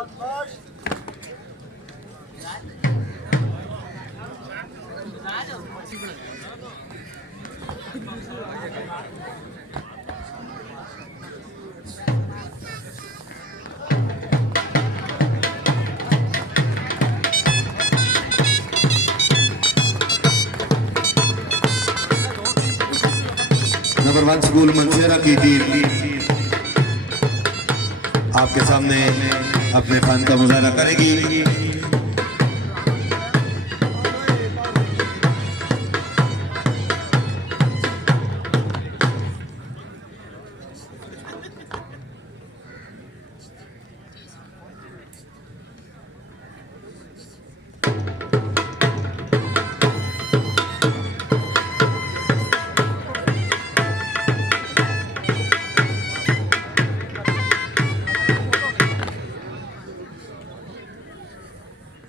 Number 1 school Mansera की team आपके सामने अपने फन का मुजाहरा करेगी।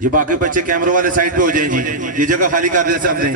ये बाकी बच्चे कैमरों वाले साइड पे हो जाएं जी, ये जगह खाली कर दे सबने।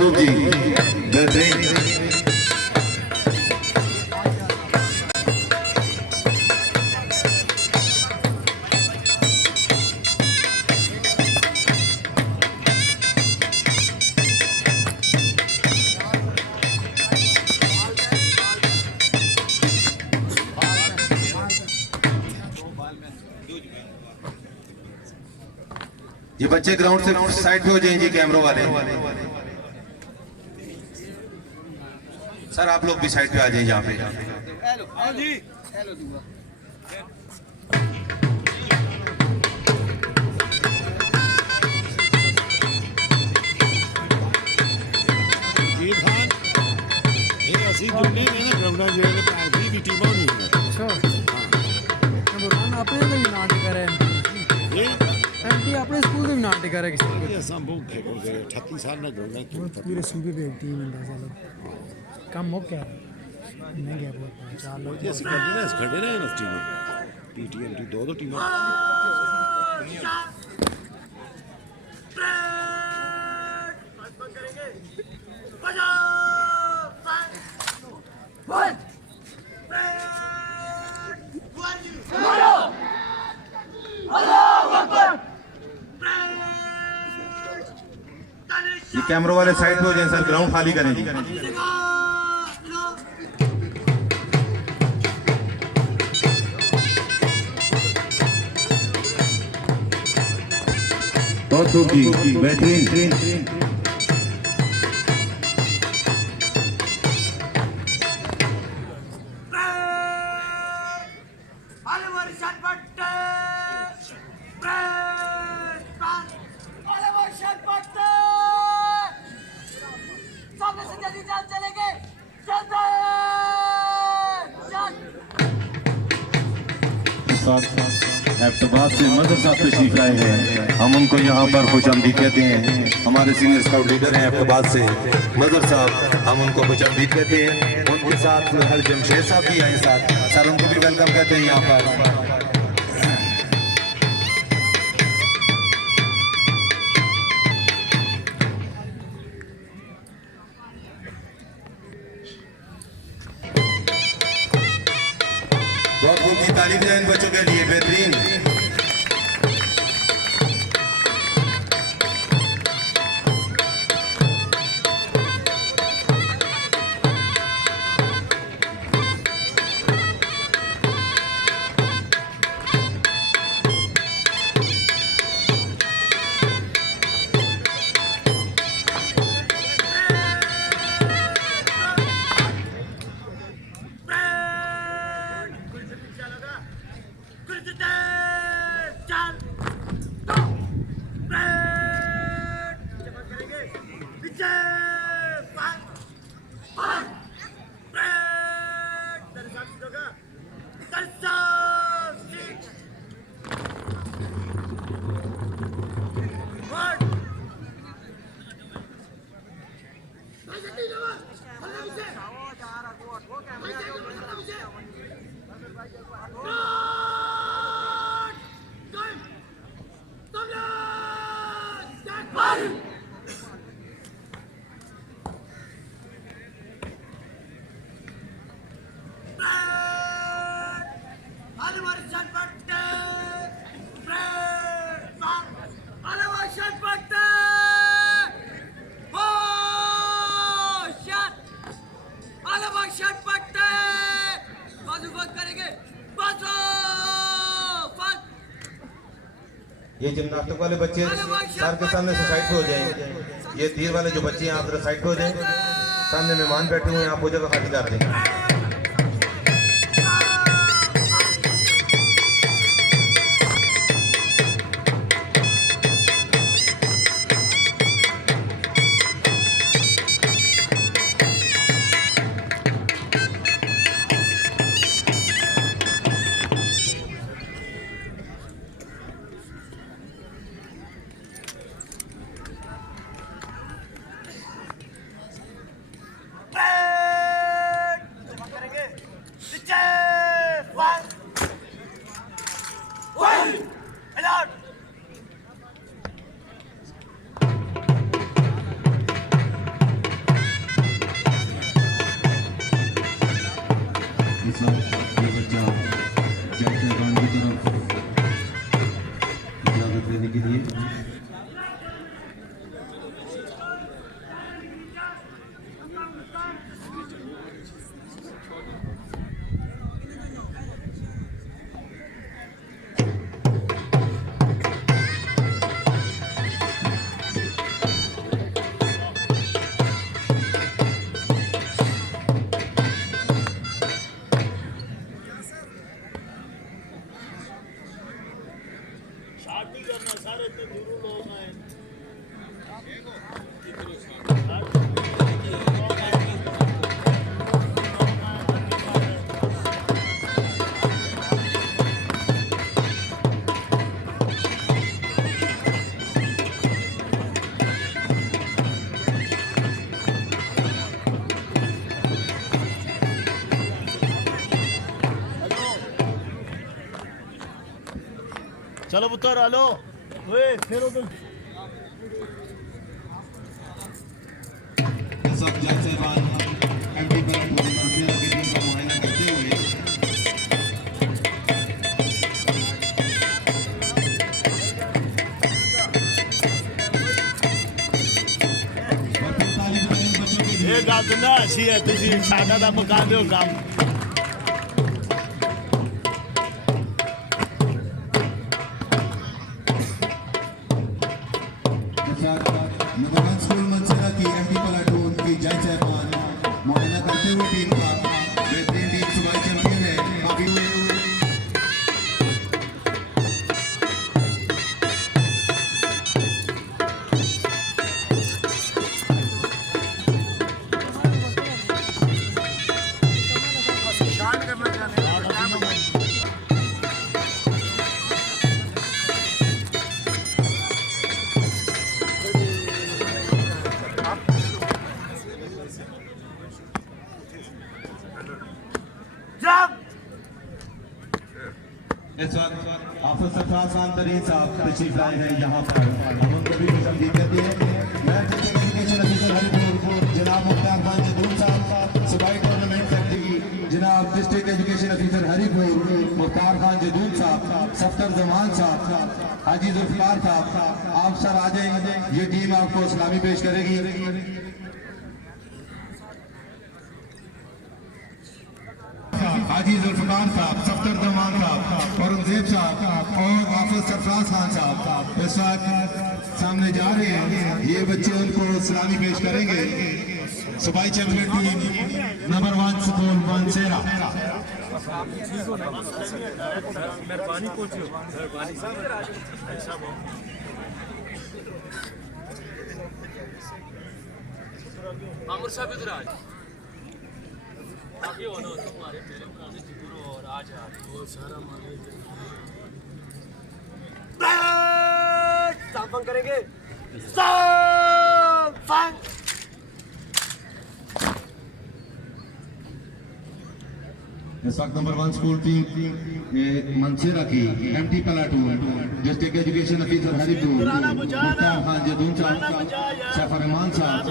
जी बेहतरीन। ये बच्चे ग्राउंड से साइड पे हो जाएंगे कैमरों वाले। सर आप लोग भी साइड पे आ जाइए यहाँ पे। अपने स्कूल में नाम टिका रहा है पूरे सूबे पे टीम अंदाजा लग कम हो क्या नहीं गया बहुत चार लोग ऐसे कर देना खड़े रहे ना टीम टीटीएम दो टीम Allah ये कैमरों वाले साइड पे हो जाए सर, ग्राउंड खाली करें जी। बहुत खूब जी, बेहतरीन। हैदराबाद से मदर साहब तशरीफ लाए हैं, हम उनको यहाँ पर खुशामदीद कहते हैं। हमारे सीनियर स्काउट लीडर हैं हैदराबाद से मदर साहब, हम उनको खुशामदीद कहते हैं। उनके साथ हर जमशेद साहब भी आए साथ, सर उनको भी वेलकम कहते हैं यहाँ पर। बहुत खूब तालीम दें इन बच्चों के लिए, बेहतरीन। ये जिम्नास्टिक वाले बच्चे सर के सामने से साइड पे हो जाएंगे। ये तीर वाले जो बच्चे हैं आप जरा साइड पे हो जाएं। सामने मेहमान बैठे हुए हैं, आप वो जगह खाली कर दें। चलो पुत्र आलो फिर उधर सब जज साहबान एमपी पर मुआयना करते हुए ਇਹ ਗੱਲ ਤਾਂ ਨਾ ਅਸੀਂ ਹੈ ਤੁਸੀਂ ਸਾਡਾ ਦਾ ਮੁਕਾ ਦਿਓ ਕੰਮ नंबर 1 स्कूल मंसूरा की एमटी प्लाटून की जय चैमान मुआयना करते हुए टीम का बेहतरीन टीम सुबह चैंपियन है काफी इस वक्त हाफिज सरफराज खान तरीन साहब तशरीफ लाए हैं यहाँ पर हम उनको भी खुशामदीद कहते हैं एजुकेशन ऑफिसर हरिपुर जनाब मुख्तार खान जदून साहब सूबाई टूर्नामेंट सेक्रेटरी जनाब district education officer Haripur Mukhtar Khan Jadoon साहब सफ्तर जमान साहब हाजी जुल्फकार साहब आप सर आ जाएंगे ये टीम आपको सलामी पेश करेगी हाजी जुल्फकार साहब सफ्तर जमान साहब औरंगजेब साहब और हाफिज सरफराज खान साहब इस वक्त सामने जा रहे हैं ये बच्चे उनको सलामी पेश करेंगे सूबाई champion team number 1 school Mansura Aamir साहब इधर आ आगे होना तुम्हारे मेरे पुराने जिगुरो और आज वो सारा मालूम करेंगे इस वक्त नंबर 1 स्कूल टीम मंसूरा की MT platoon district education officer Haripur Mukhtar Khan Jadoon साहब सफर रहमान साहब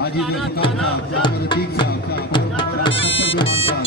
हाजी जुल्फकार साहब अतीक साहब और सफ्तर जमान साहब